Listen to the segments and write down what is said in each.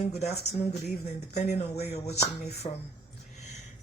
morning, good afternoon, good evening, depending on where you're watching me from.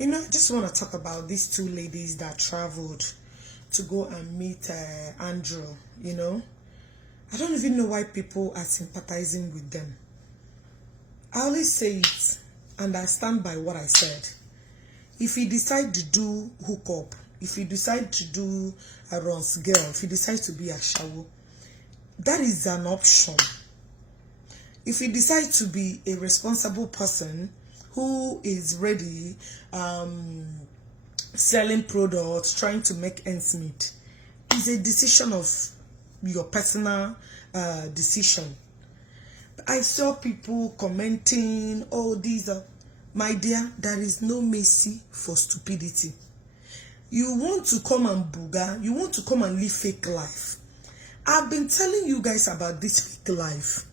I just want to talk about these two ladies that traveled to go and meet Andrew. I don't even know why people are sympathizing with them. I always say it, and I stand by what I said. If you decide to do hookup, if you decide to do a runs girl, if you decide to be a shawo, that is an option. If you decide to be a responsible person who is ready, selling products, trying to make ends meet, it's a decision of your personal decision. I saw people commenting, oh, these are, my dear, there is no mercy for stupidity. You want to come and booga, you want to come and live fake life. I've been telling you guys about this fake life.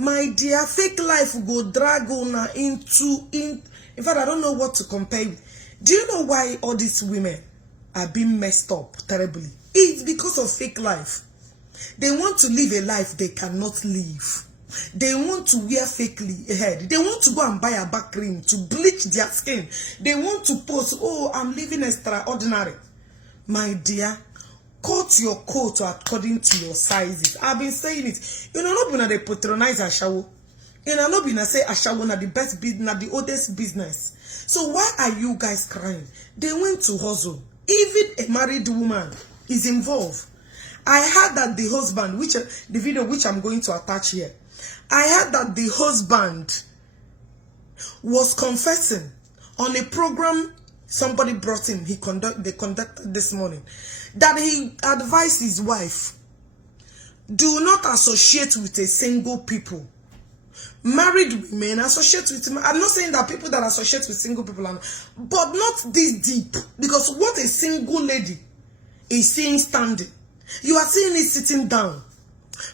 My dear, fake life will go drag on in fact, I don't know what to compare with. Do you know why all these women are being messed up terribly? It's because of fake life. They want to live a life they cannot live. They want to wear fake hair. They want to go and buy a back cream to bleach their skin. They want to post, oh, I'm living extraordinary. My dear, cut your coat according to your sizes. I've been saying it. Not when they patronize Ashawo. Not when I say Ashawo na the best business, na the oldest business. So why are you guys crying? They went to hustle. Even a married woman is involved. I heard that the husband, the video which I'm going to attach here, I heard that the husband was confessing on a program somebody brought him. They conducted this morning, that he advised his wife, do not associate with a single people. Married women associate with him. I'm not saying that people that associate with single people are, but not this deep. Because what a single lady is seeing standing, you are seeing it sitting down.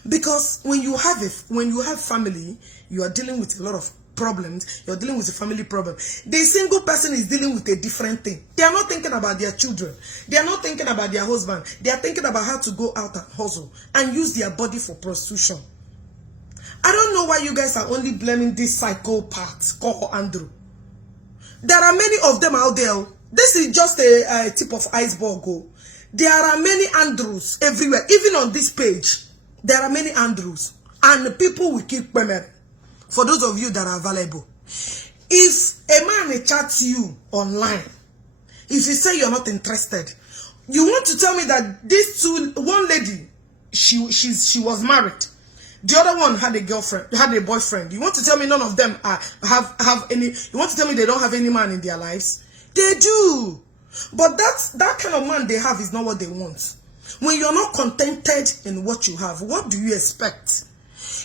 Because when you have family, you are dealing with a lot of problems. You're dealing with a family problem. The single person is dealing with a different thing. They are not thinking about their children. They are not thinking about their husband. They are thinking about how to go out and hustle and use their body for prostitution. I don't know why you guys are only blaming this psychopath called Andrew. There are many of them out there. This is just a tip of iceberg. There are many Andrews everywhere. Even on this page, there are many Andrews. And the people will keep payment. For those of you that are available. If a man chats you online, if you say you're not interested, you want to tell me that one lady, she was married. The other one had a girlfriend, had a boyfriend. You want to tell me none of them have any, you want to tell me they don't have any man in their lives? They do. But that kind of man they have is not what they want. When you're not contented in what you have, what do you expect?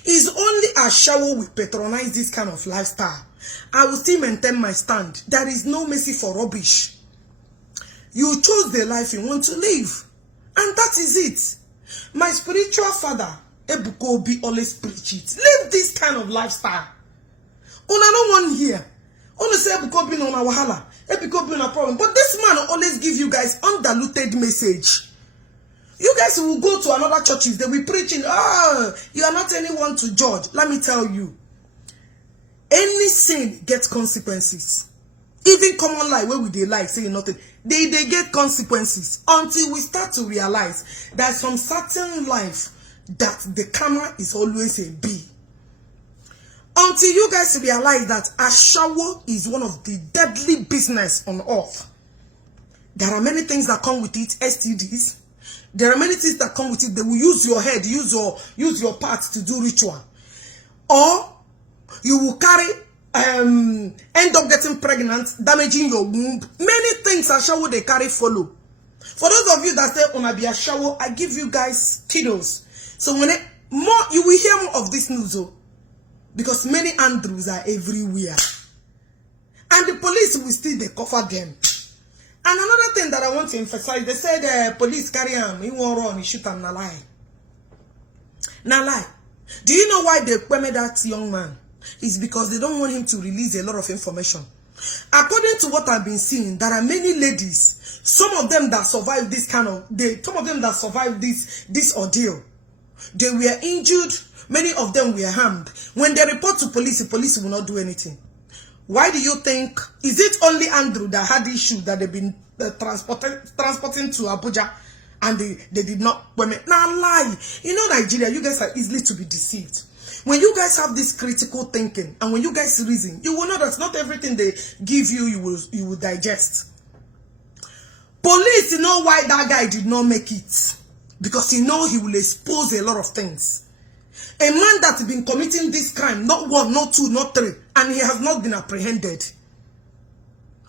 It's only a shower will patronize this kind of lifestyle. I will still maintain my stand. There is no mercy for rubbish. You chose the life you want to live. And that is it. My spiritual father, Ebuko Obi, always preach it. Live this kind of lifestyle. Una no one here. Ona say Ebuko Obi no na wahala. Ebuko Obi na problem. But this man always give you guys undiluted message. You guys will go to another churches. They will preaching. Oh, you are not anyone to judge. Let me tell you. Any sin gets consequences. Even common lie, where would they lie, saying nothing? They get consequences. Until we start to realize that some certain life that the karma is always a B. Until you guys realize that ashawo is one of the deadly business on earth. There are many things that come with it, STDs. There are many things that come with it. They will use your head, use your parts to do ritual. Or you will end up getting pregnant, damaging your womb. Many things ashawo they carry follow. For those of you that say on be ashawo, I give you guys kiddos. So when you will hear more of this news, because many Andrews are everywhere. And the police will still they cover them. And another thing that I want to emphasize, they said the police carry him, he won't run, he shoot him, na lie. Na lie. Do you know why they permit that young man? It's because they don't want him to release a lot of information. According to what I've been seeing, there are many ladies, some of them that survive this kind of, some of them that survive this ordeal, They were injured. Many of them were harmed. When they report to police, the police will not do anything. Why do you think? Is it only Andrew that had the issue that they've been transporting to Abuja and they did not? Now lie. You know Nigeria, you guys are easily to be deceived. When you guys have this critical thinking and when you guys reason, you will know that not everything they give you, you will digest. Police, you know why that guy did not make it? Because you know he will expose a lot of things. A man that's been committing this crime, not one, not two, not three, and he has not been apprehended.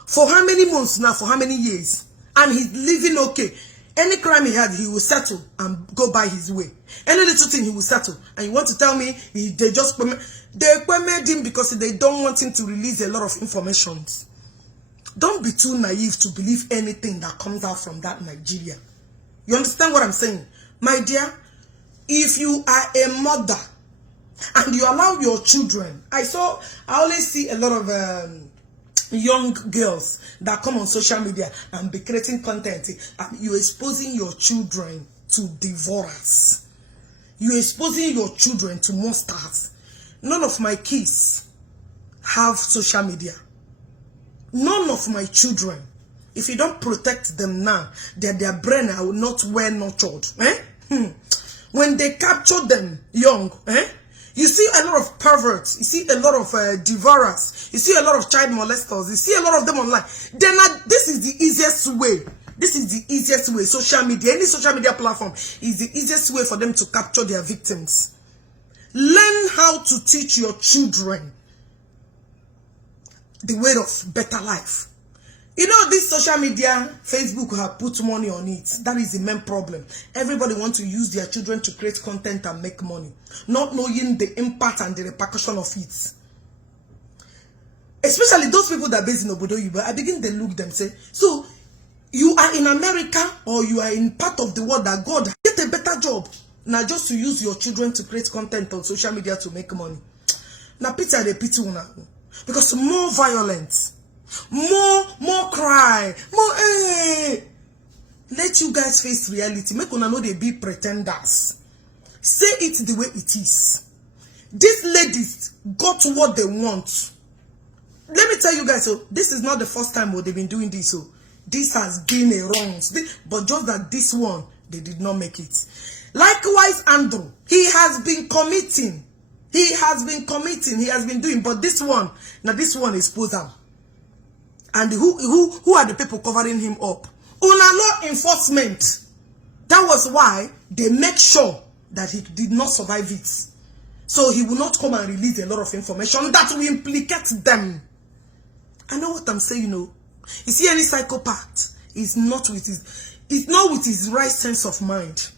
For how many months now, for how many years? And he's living okay. Any crime he had, he will settle and go by his way. Any little thing, he will settle. And you want to tell me, they made him because they don't want him to release a lot of information. Don't be too naive to believe anything that comes out from that Nigeria. You understand what I'm saying? My dear, if you are a mother and you allow your children, I always see a lot of young girls that come on social media and be creating content, and you're exposing your children to devourers. You're exposing your children to monsters. None of my kids have social media. None of my children. If you don't protect them now, their brain are not well nurtured. When they capture them young, you see a lot of perverts, you see a lot of devourers, you see a lot of child molesters, you see a lot of them online. Then this is the easiest way. This is the easiest way. Social media, any social media platform is the easiest way for them to capture their victims. Learn how to teach your children the way of better life. You know, this social media, Facebook have put money on it. That is the main problem. Everybody wants to use their children to create content and make money, not knowing the impact and the repercussion of it. Especially those people that are based in Obodo Yibo, I begin to look them say, so you are in America or you are in part of the world that God get a better job. Now just to use your children to create content on social media to make money. Now pity they pity una. Because more violence. More cry, more let you guys face reality. Make una know they be pretenders. Say it the way it is. These ladies got what they want. Let me tell you guys, so this is not the first time they've been doing this. So this has been a wrong, but just that this one they did not make it. Likewise, Andrew, he has been committing. He has been doing, but this one, now this one is posed out. And who are the people covering him up? Law enforcement. That was why they make sure that he did not survive it. So he will not come and release a lot of information that will implicate them. I know what I'm saying, you know. You see, any psychopath is not with his right sense of mind.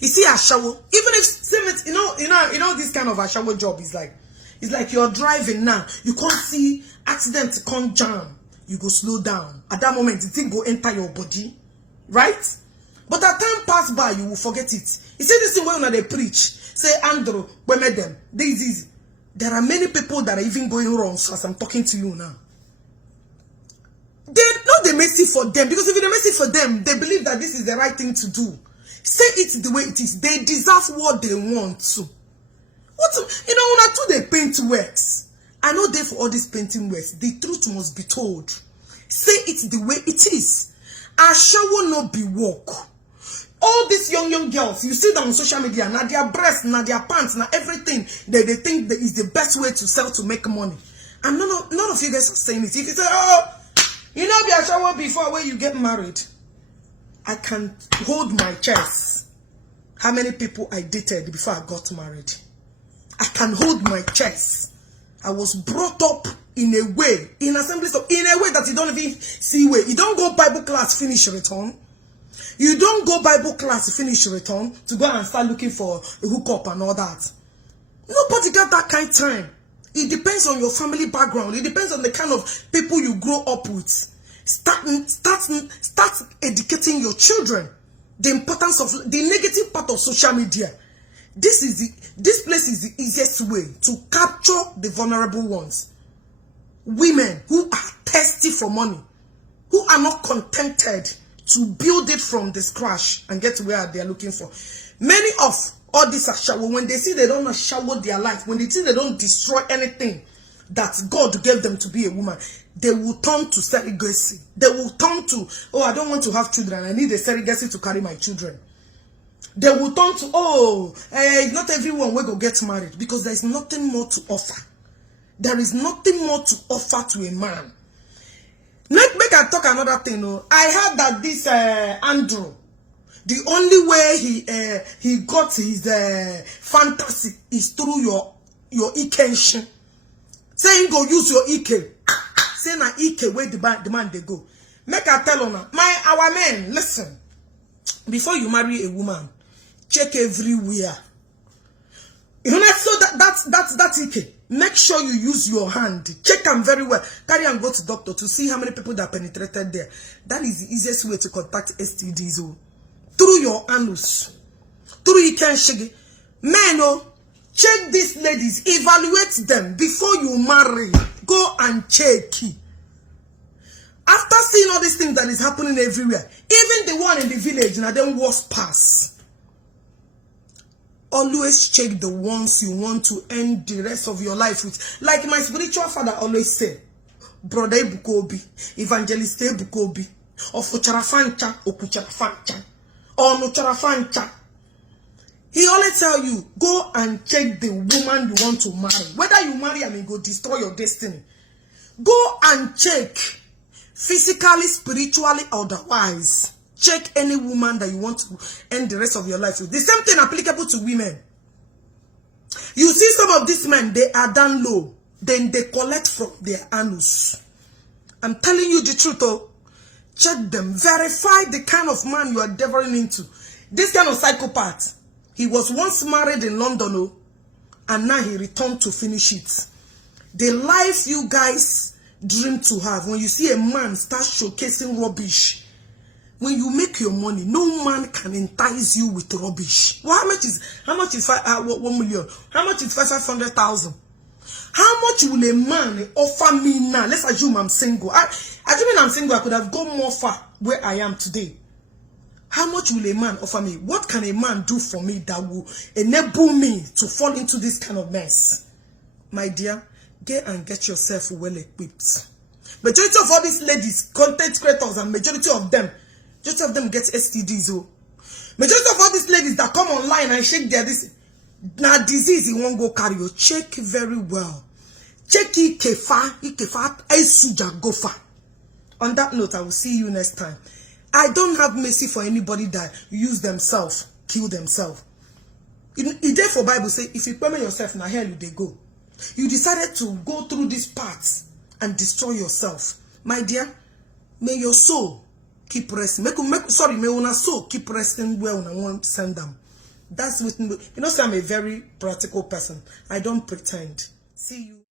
You see, Ashawo, even if you know this kind of Ashawo job is like, it's like you're driving now, you can't see accident, can't jam. You go slow down. At that moment, the thing go enter your body. Right? But as time pass by, you will forget it. You see this thing when they preach. Say, Andrew, we made them. There are many people that are even going wrong so as I'm talking to you now. They're not the mercy for them. Because if it's the mercy for them, they believe that this is the right thing to do. Say it the way it is. They deserve what they want to. You know, when I do the paint works, I know they for all these painting works. The truth must be told. Say it the way it is. Asha will not be woke. All these young girls, you see them on social media, now their breasts, now their pants, now everything, they think that is the best way to sell to make money. And none of you guys are saying it. If you say, oh, you know, be Asha before when you get married, I can hold my chest. How many people I dated before I got married? I can hold my chest. I was brought up in a way, in assemblies, in a way that you don't even see way. You don't go Bible class, finish, return. You don't go Bible class, finish, return to go and start looking for a hookup and all that. Nobody got that kind of time. It depends on your family background. It depends on the kind of people you grow up with. Start educating your children. The importance of the negative part of social media. This place is the easiest way to capture the vulnerable ones. Women who are thirsty for money, who are not contented to build it from the scratch and get to where they are looking for. Many of all this shower, when they see they don't shower their life, when they see they don't destroy anything that God gave them to be a woman, they will turn to surrogacy. They will turn to, oh, I don't want to have children, I need a surrogacy to carry my children. They will turn to, oh, not everyone will go get married, because there is nothing more to offer. There is nothing more to offer to a man. Make I talk another thing. I heard that this Andrew, the only way he got his fantasy is through your Ikenshin. Saying go use your Ike. Say na Ike where the man they go. Make I tell on our men, listen. Before you marry a woman, check everywhere. You know, so that's Ike. Make sure you use your hand. Check them very well. Carry and go to doctor to see how many people that penetrated there. That is the easiest way to contact STDs. Through your anus. Through you can shake. Men, check these ladies. Evaluate them before you marry. Go and check. After seeing all these things that is happening everywhere, even the one in the village, now then was pass. Always check the ones you want to end the rest of your life with. Like my spiritual father always said, Brother Bukobi, Evangelist Bukobi, of Ocharafancha, Okucharafancha, or Nocharafancha. He always tell you, go and check the woman you want to marry. Whether you marry and go destroy your destiny. Go and check, physically, spiritually, otherwise. Check any woman that you want to end the rest of your life with. The same thing applicable to women. You see some of these men, they are down low. Then they collect from their anus. I'm telling you the truth, oh. Check them. Verify the kind of man you are delving into. This kind of psychopath. He was once married in London, oh, and now he returned to finish it. The life you guys dream to have, when you see a man start showcasing rubbish, when you make your money, no man can entice you with rubbish. Well, how much is 1 million? How much is 500,000? How much will a man offer me now? Let's assume I'm single. Assuming I'm single, I could have gone more far where I am today. How much will a man offer me? What can a man do for me that will enable me to fall into this kind of mess? My dear, get yourself well equipped. Majority of all these ladies, content creators, and majority of them get STDs. Oh. Majority of all these ladies that come online and shake their this now disease you won't go carry. You check very well. Check ikefa esuja gofa. On that note, I will see you next time. I don't have mercy for anybody that use themselves, kill themselves. It therefore Bible say if you permit yourself, now hell they go. You decided to go through these paths and destroy yourself. My dear, may your soul keep resting. May una soul keep resting where una want to send them. That's with me. You know, say I'm a very practical person. I don't pretend. See you.